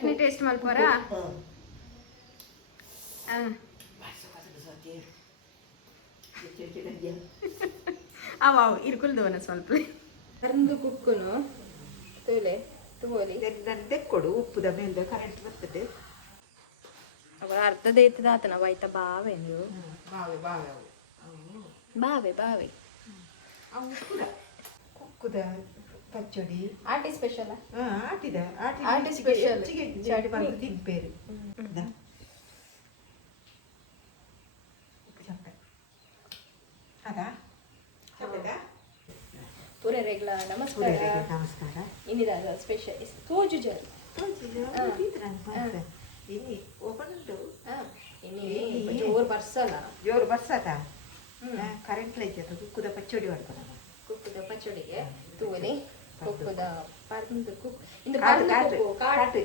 Chutney taste ಮಲ್ಪೋರಾ ಅವ ಇರ್ಕುಲ್ದವನ ಸ್ವಲ್ಪ ಅರ್ದು ಕುಕ್ಕುನು ತೂಲೆ ತೂಲಿ ತೆಕ್ಕೊಡು ಉಪ್ಪುದ ಮೇಲೆ ಕರೆಂಟ್ ಬರ್ತದೆ ಅವರ ಅರ್ಧದ ಎತ್ತದ ಆತನ ವಾಯ್ತ ಬಾವೆ ನೀವು ಬಾವೆ ಬಾವೆ ಬಾವೆ ಬಾವೆ ಅವು ಕೂಡ ಕುಕ್ಕುದ ಪಚ್ಚಡಿ ಆಟಿ ಸ್ಪೆಷಲ್ ಆಟಿದ ಆಟಿ ಸ್ಪೆಷಲ್ ಚಟ್ನಿ ಬಂದು ತಿನ್ಪೇರು ಉಪ್ಪು ಚಪ್ಪೆ ಅದಾ ಚಪ್ಪೆದಾ ಪೂರೆ ರೆಗ್ಲ ನಮಸ್ಕಾರ ನಮಸ್ಕಾರ ಇನ್ನಿದಾಗ special ತೋಜು ಜರ್ ini open undo ini jor barsala jor barsata current lejja kukkuda pachodi varkona kukkuda pachodiಗೆ ತೂಲಿ ಕುಕ್ಕುದ ಪರ್ಂದು ಕುಕ್ ಇಂದ ಪರ್ಂದು ಕಾಡು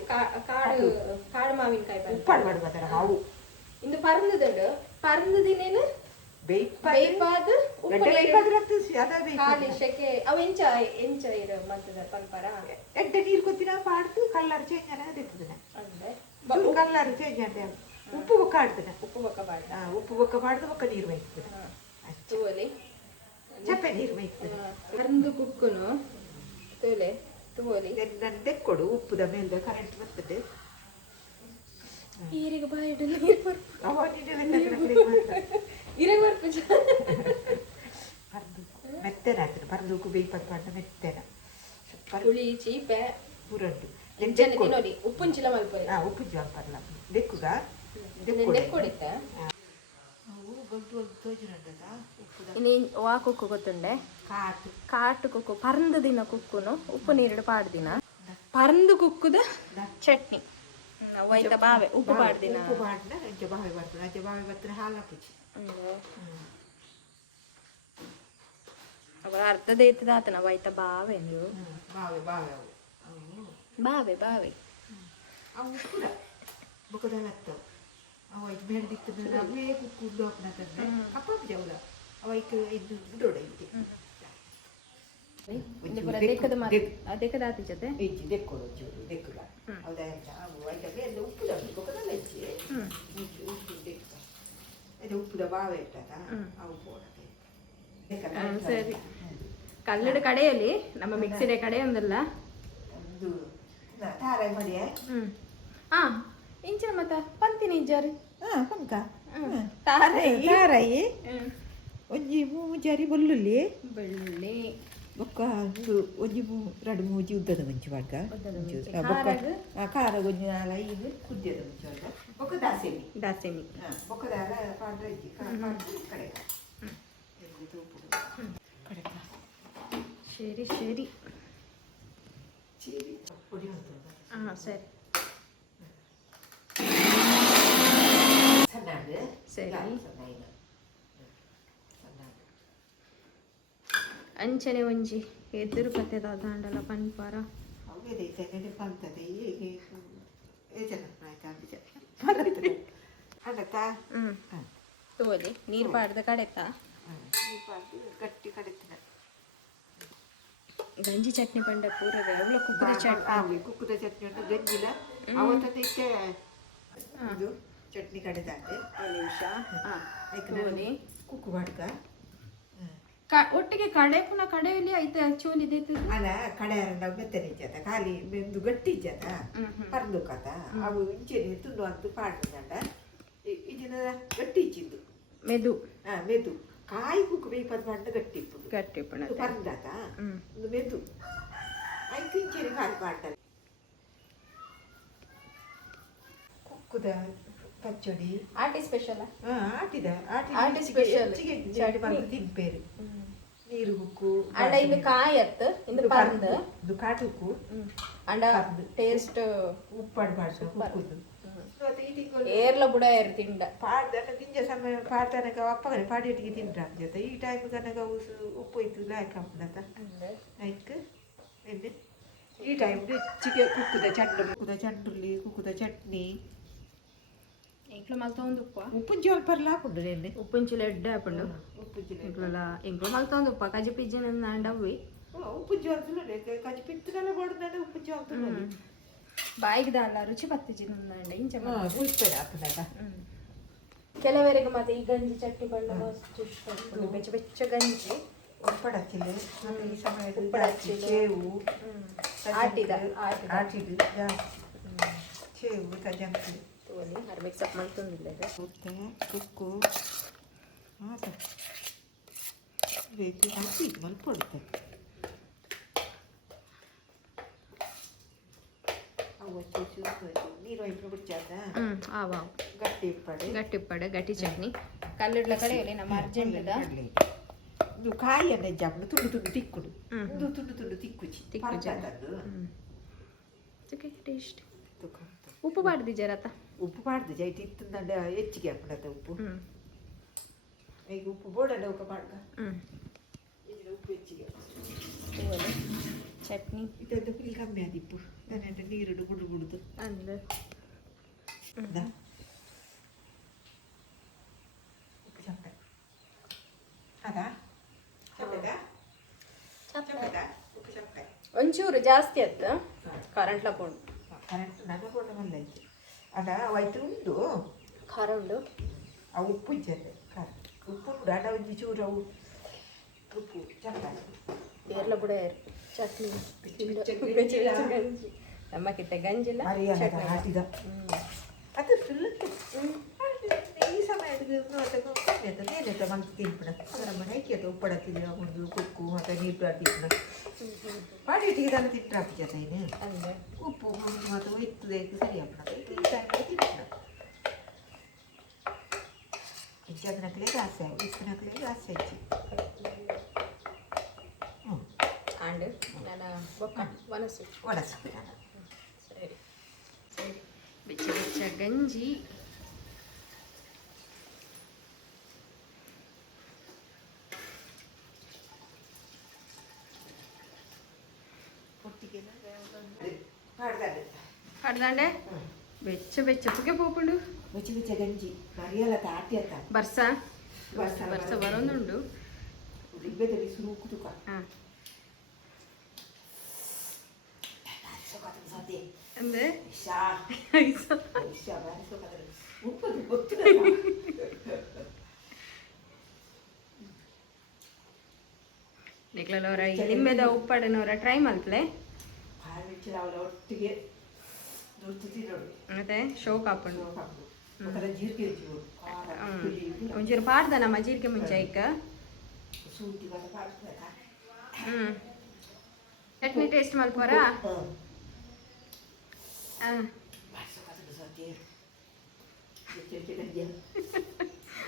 ಕಾಡು ಕಾಡು ಮಾವಿನಕಾಯಿ ಉಪ್ಪಾಡು ಮಾಡ್ಬೋದಲ್ಲ ಮಾವು ಇಂದ ಪರ್ಂದುದಂಡು ಪರ್ಂದುದಿನೇನು ಬೇಯ್ಪಾದ ಉಪ್ಪು ಬೇಯ್ಪಾದ್ರತ್ತು ಅದ ಖಾಲಿ ಶೆಕೆ ಅವ ಎಂಚ ಎಂಚ ಇರ ಮತ್ತದ ಪಲ್ಪರ ಎಡ್ಡೆ ನೀರು ಕೊತ್ತಿನ ಪಾಡ್ತು ಕಲ್ಲರ್ ಚೇಂಜ್ ಅನ್ನೋದು ಇರ್ತದೆ ಅಂದ್ರೆ ಕಲ್ಲರ್ ಚೇಂಜ್ ಅಂತ ಉಪ್ಪು ಬೊಕ್ಕ ಆಡ್ತದೆ ಉಪ್ಪು ಬೊಕ್ಕ ಬಾಡ್ದ ಉಪ್ಪು ಬೊಕ್ಕ ಬಾಡ್ದು ಬೊಕ್ಕ ನೀರು ಬೇಯ್ತದೆ ತೂಲಿ ಚಪ್ಪೆ ನೀರು ಬೇಯ್ತದೆ ಪರ್ಂದು ಕುಕ್ಕುನು ತೂಲೆ ತೂಲಿ ತೆಕ್ಕೊಡು ಉಪ್ಪುದ ಮೇಲೆ ಕರೆಂಟ್ ಬರ್ತದೆ ಈರಿಗೆ ಬಾಯಿಡು ನೀರು ಬರ್ಪು ಇರಗೆ ಬರ್ಪು ಪರ್ದು ಮೆತ್ತನ ಆಗ್ತದೆ ಪರ್ದುಕು ಬೇಯ್ಪಟ್ಟು ಪಡ್ಡ ಮೆತ್ತನ ಹುಳಿ ಚೀಪೆ ಪುರಡ್ಡು ನೋಡಿ ಉಪ್ಪುಂಚಿಲ ಮಲ್ಪರಿ ಉಪ್ಪು ಜಲ್ಪರ್ಲ ಬೆಕ್ಕುಗ ನೆಕ್ಕೊಡಿತ್ತ ಇನ್ನು ವಾ ಕುಕ್ಕು ಗೊತ್ತುಂಡೆ ಕಾಟು ಕುಕ್ಕು ಪರಂದು ದಿನ ಕುಕ್ಕುನು ಉಪ್ಪು ನೀರಿಡು ಪಾಡ್ದಿನ ಪರಂದು ಕುಕ್ಕುದ ಚಟ್ನಿ ವೈತ ಬಾವೆ ಉಪ್ಪು ಪಾಡ್ದಿನ ಉಪ್ಪು ಪಾಡ್ನ ಅಂಚೆ ಬಾವೆ ಬರ್ತದೆ ಅಂಚೆ ಬಾವೆ ಬರ್ತದೆ ಹಾಲು ಹಾಕಿಸಿ ಅವರ ಅರ್ಧದ ಎತ್ತದ ಆತನ ವೈತ ಬಾವೆ ನೀವು ಬಾವೆ ಬಾವೆ ಬಾವೆ ಬಾವೆ ಅವು ಕೂಡ ಬೊಕದಲ್ಲತ್ತವು ಅವ ಇದು ಬೇಡದಿತ್ತು ಅವೇ ಕುಕ್ಕುದು ಅಪ್ಪನ ತಂದ್ರೆ ಕಪ್ಪ ಜವಲ ಅವೈಕ್ ಇದು ಬಿಡೋಡ ಇದಕ್ಕೆ ಅದಕ್ಕೆ ದಾತಿ ಜೊತೆ ಹೆಚ್ಚಿ ದೆಕ್ಕೊಡು ಚೂರು ದೆಕ್ಕುಗ ಹೌದಾ ಅವು ಐಟಕ್ಕೆ ಎಲ್ಲ ಉಪ್ಪುದ ಬೊಕದಲ್ಲ ಹೆಚ್ಚಿ ಉಪ್ಪು ದೆಕ್ಕ ಇದು ಉಪ್ಪುದ ಬಾವೆ ಇಟ್ಟದ ಅವು ಪೋಡಕ್ಕೆ ಸರಿ ಕಲ್ಲಡ ಕಡೆಯಲ್ಲಿ ನಮ್ಮ ಮಿಕ್ಸಿಡೆ ಕಡೆ ಒಂದಲ್ಲ ಇದು ತಾರಾಯಿ ಮಡಿಯ ಇಂಚಿನ ಮತ್ತ ಪಂತಿನಿ ಇಜ್ಜಾರಿ ಪಂಕ ತಾರಾಯಿ ಒಂಜಿ ಮೂಜಾರಿ ಬೆಳ್ಳುಳ್ಳಿ ಬೆಳ್ಳುಳ್ಳಿ ಬೊಕ್ಕ ಒಂಜಿ ಎರಡು ಮೂಜಿ ಉದ್ದದ ಮುಂಚಿ ಬಾಡ್ಕ ಖಾರ ಒಂಜಿ ನಾಲ ಇದು ಕುದ್ಯದ ಮುಂಚಿ ಬಾಡ್ಕ ಬೊಕ್ಕ ದಾಸೆನಿ ಬೊಕ್ಕ ದಾಲ ಪಾಡ್ರ ಇಜ್ಜಿ ಕಡೆ ಕಡೆಕ ಸರಿ ಸರಿ ಪುಡಿ ಸರಿ ಸಣ್ಣದು ಸರಿ ಅಂಚನೆ ಒಂಜಿ ಎದುರು ಕತೆದ ದಾಂಡಲ ಪನ್ಪಾರ ತೋಲಿ ನೀರು ಪಾಡ್ದ ಕಡೆತ ಗಟ್ಟಿ ಕಡೆತಿನ ಗಂಜಿ ಚಟ್ನಿ ಪಂಡ ಪೂರ ಅವಳ ಕುಕ್ಕುದ ಚಟ್ನಿ ಕುಕ್ಕುದ ಚಟ್ನಿ ಉಂಟು ಗಂಜಿಲ ಅವತ್ತಕ್ಕೆ ಇದು ಚಟ್ನಿ ಕಡೆದಾಂಡೆ ನಿಮಿಷ ತೋಲಿ ಕುಕ್ಕು ಬಾಡ್ಕ ಒಟ್ಟಿಗೆ ಕಡೆ ಪುನಃ ಕಡೆಯಲ್ಲಿ ಐತೆ ಚೋಲಿ ಇದೈತೆ ಅಲ್ಲ ಕಡೆ ನಾವು ಮೆತ್ತನೆ ಇಜ್ಜತ ಖಾಲಿ ಬೆಂದು ಗಟ್ಟಿ ಇಜ್ಜತ ಪರ್ದು ಕಥ ಅವು ಇಂಚೆನೆ ತುಂಡು ಅಂತ ಪಾಡ್ದಂಡ ಇದನ್ನ ಗಟ್ಟಿ ಇಚ್ಚಿದ್ದು ಮೆದು ಮೆದು ಕಾಯಿ ಕುಕ್ಕು ಬೇಯ್ಪದ ಪಂಡ ಗಟ್ಟಿ ಇಪ್ಪುದು ಗಟ್ಟಿ ಪುಣ ಪರ್ದಾತ ಒಂದು ಮೆದು ಐದು ಇಂಚೆನೆ ಖಾಲಿ ಪಾಡ್ತಾರೆ ಕುಕ್ಕುದ ಪಚ್ಚಡಿ ಆಟಿ ಸ್ಪೆಷಲ್ ಆಟಿದ ಆಟಿ ಸ್ಪೆಷಲ್ ಚಟ್ನಿ ಬಂದು ತಿನ್ಪೇರು ನೀರು ಉಕ್ಕು ಅಂಡ ಇದು ಕಾಯತ್ ಇಂದು ಪರ್ದು ಇದು ಕಾಟುಕ್ಕು ಅಂಡ ಟೇಸ್ಟ್ ಉಪ್ಪಾಡು ಮಾಡ್ತು ಉಪ್ಪುದು ಏರ್ಲ ಬುಡ ಏರ್ ತಿಂಡ ಪಾಡ್ದನ್ನ ತಿಂಜ ಸಮಯ ಪಾಡ್ತನಕ ಅಪ್ಪಗನೆ ಪಾಡಿಯೊಟ್ಟಿಗೆ ತಿಂಡ್ರ ಜೊತೆ ಈ ಟೈಮ್ ಕನಕ ಉಪ್ಪು ಇತ್ತು ಲಾಯ್ಕ ಹಬ್ಬನತ ಲೈಕ್ ಎಣ್ಣೆ ಈ ಟೈಮ್ ಹೆಚ್ಚಿಗೆ ಕುಕ್ಕುದ ಚಂಡುಳ್ಳಿ ಚಟ್ನಿ ಎಂಕ್ಲು ಮಲ್ತ ಒಂದು ಉಪ್ಪು ಜೋಲ್ಪರ್ಲ ಹಾಕೊಂಡು ಎಣ್ಣೆ ಉಪ್ಪುಂಚಿಲ ಎಡ್ಡೆ ಹಾಕೊಂಡು ಎಂಕ್ಲುಲ ಎಂಕ್ಲು ಮಲ್ತ ಒಂದು ಉಪ್ಪ ಕಜಿ ಪಿಜ್ಜಿನ ನಾಂಡವ್ವಿ ಉಪ್ಪು ಜೋಲ್ತು ಕಜಿ ಪಿತ್ತನೆಲ್ಲ ಕೊಡ್ತಾನೆ ಉಪ್ಪು ಜೋಲ್ತು ಬಾಯಿಗೆ ದಾಲ ರುಚಿ ಪತ್ತಿಜಿ ನಂದಂಡೆ ಇಂಚ ಉಳಿಸ್ಬೇಡ ಹಾಕಿದಾಗ ಕೆಲವರಿಗೆ ಮತ್ತೆ ಈ ಗಂಜಿ ಚಟ್ನಿ ಬಣ್ಣ ಮಸ್ತ್ ಇಷ್ಟ ಬೆಚ್ಚ ಬೆಚ್ಚ ಗಂಜಿ ಉಪ್ಪಡಕ್ಕಿಲ್ಲ ಮತ್ತೆ ಈ ಸಮಯದಲ್ಲಿ ಉಪ್ಪಡಕ್ಕಿಲ್ಲ. ಸೇವು ಆಟಿದು ಆಟಿದು ಸೇವು ತಜಂಕಿ ತೋಲಿ ಹರ್ ಮಿಕ್ಸಪ್ ಮಾಡ್ತಂದಿಲ್ಲ ಇದು ಉಪ್ಪೆ ಉಕ್ಕು ಮಾತ್ರ ಬೇಕು ಹಾಕಿ ಮಲ್ಕೊಡುತ್ತೆ ನೀರು ಐದು ಬಿಡ್ಚಾದ ಆವಾ ಗಟ್ಟಿ ಇಪ್ಪಡೆ ಗಟ್ಟಿ ಉಪ್ಪಡೆ ಗಟ್ಟಿ ಚಟ್ನಿ ಕಲ್ಲಿಡ್ಲ ಕಡೆಯಲ್ಲಿ ನಮ್ಮ ಅರ್ಜೆಂಟ್ ಇದು ಕಾಯಿಯನ್ನ ಜಾಪಡು ತುಂಡು ತುಂಡು ತಿಕ್ಕುಡು ಇದು ತುಂಡು ತುಂಡು ತಿಕ್ಕುಚಿ ಟೇಸ್ಟ್ ಉಪ್ಪು ಬಾಡ್ದಿ ಜರತ ಉಪ್ಪು ಪಾಡ್ದು ಜೈಟ್ ಇತ್ತಂದ ಹೆಚ್ಚಿಗೆ ಹಾಕ್ಬಿಡತ್ತ ಉಪ್ಪು ಈಗ ಉಪ್ಪು ಬೋಡಲ್ಲ ಉಪ್ಪು ಮಾಡ್ಕ ಇದ್ರ ಉಪ್ಪು ಹೆಚ್ಚಿಗೆ ಚಟ್ನಿ ಇದೊಂದು ಫುಲ್ ಕಮ್ಮಿ ಆದಿಪ್ಪು ನನ್ನ ನೀರು ಗುಡು ಗುಡುದು ಅಂದ್ರೆ ಉಪ್ಪು ಚಪ್ಪೆ ಅದಾ ಚಪ್ಪೆದಾ ಚಪ್ಪೆದಾ ಉಪ್ಪು ಚಪ್ಪೆ ಒಂಚೂರು ಜಾಸ್ತಿ ಆಯ್ತು ಕರೆಂಟ್ ಲಪೋಣು ಕರೆಂಟ್ ನನ್ನ ಕೊಂಡ ಮಲ್ಲ ಐತಿ ಅದ ಅವೈತು ಉಂಡು ಖಾರ ಉಂಡು ಆ ಉಪ್ಪು ಇಜ್ಜದೆ ಖಾರ ಉಪ್ಪು ಕೂಡ ಅಡ ಒಂಜಿ ಚೂರು ಅವು ಉಪ್ಪು ಚಪ್ಪೆ ಏರ್ಲ ಬುಡ ಏರ್ ಚಟ್ನಿ ಗಂಜಿ ನಮ್ಮ ಕಿತ್ತ ಗಂಜಿಲ್ಲ ಮರಿಯಾದ ಹಾಟಿದ ಅದು ಫುಲ್ ಈ ಸಮಯದಲ್ಲಿ ಏನಿದೆ ಮಂತ್ ತಿನ್ಪಣ ಅದರ ಮನೆ ಐಕ್ಯದ ಉಪ್ಪಡಕ್ಕಿಲ್ಲ ಒಂದು ಕುಕ್ಕು ಮತ್ತು ನೀರು ಪ್ರಾರ್ಥಿಪಣ ಮಾಡಿ ಇಟ್ಟಿಗೆ ತಂದು ತಿಂಟ್ರೆ ಆಗ್ತದೆ ಏನು ಅಂದ್ರೆ ಉಪ್ಪು ಮತ್ತು ಇತ್ತದೆ ಸರಿ ಆಗ್ಬಿಡ ಈ ಟೈಮಲ್ಲಿ ತಿಂಪಣ ಇಜ್ಜದನಕ್ಕಲೇ ಜಾಸ್ತಿ ಇಸ್ಕನಕ್ಕಲೇ ಜಾಸ್ತಿ ಹೆಚ್ಚಿ ಆಂಡ್ ನಾನು ಬೊಕ್ಕ ಮನಸ್ಸು ಒಳಸ್ಬಿಡ ಸರಿ ಸರಿ ಬೆಚ್ಚ ಬೆಚ್ಚ ಗಂಜಿ ಕಡ್ದಾಂಡೆ ಬೆಚ್ಚ ಬೆಚ್ಚ ಪುಗೆ ಪೋಪುಂಡು ಬೆಚ್ಚ ಬೆಚ್ಚ ಗಂಜಿ ಮರಿಯಲ್ಲ ತಾಟಿ ಅಂತ ಬರ್ಸ ಬರ್ಸ ಬರೋದುಂಡು ಇಬ್ಬೆದಲ್ಲಿ ಸುರುಕು ತುಕ ಹಾಂ ಅಂದ್ರೆ ನಿಕ್ಲವರ ನಿಮ್ಮೆದ ಉಪ್ಪಾಡನವರ ಟ್ರೈ ಮಲ್ಪಲೆ ಒಟ್ಟಿಗೆ ಮತ್ತೆ ಶೋಕ್ ಹಾಕೊಂಡು ಜೀರಿಗೆ ಒಂಚೂರು ಪಾಡ್ದ ನಮ್ಮ ಜೀರಿಗೆ ಮುಂಚೆ ಈಗ ಚಟ್ನಿ ಟೇಸ್ಟ್ ಮಲ್ಪೋರ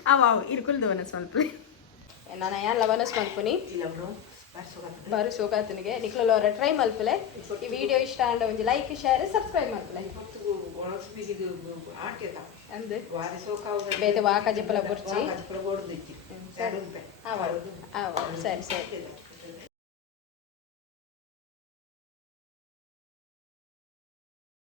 ಅವ ಇರ್ಕುಲ್ದು ಸ್ವಲ್ಪ ನಾನು ಎಲ್ಲ ವನಸ್ ಮಲ್ಪುನಿ ಬಾರಿ ಶೋಕಾತನಿಗೆ ನಿಕ್ಲಲ್ಲಿ ಅವರ ಟ್ರೈ ಮಲ್ಪಲೆ ಈ ವಿಡಿಯೋ ಇಷ್ಟ ಅಂಡ ಒಂದು ಲೈಕ್ ಶೇರ್ ಸಬ್ಸ್ಕ್ರೈಬ್ ಮಲ್ಪಲೆ ಅಂದು ಬೇತೆ ವಾಕ ಜಪ್ಪಲ ಬುರ್ಚಿ ಸರಿ ಸರಿ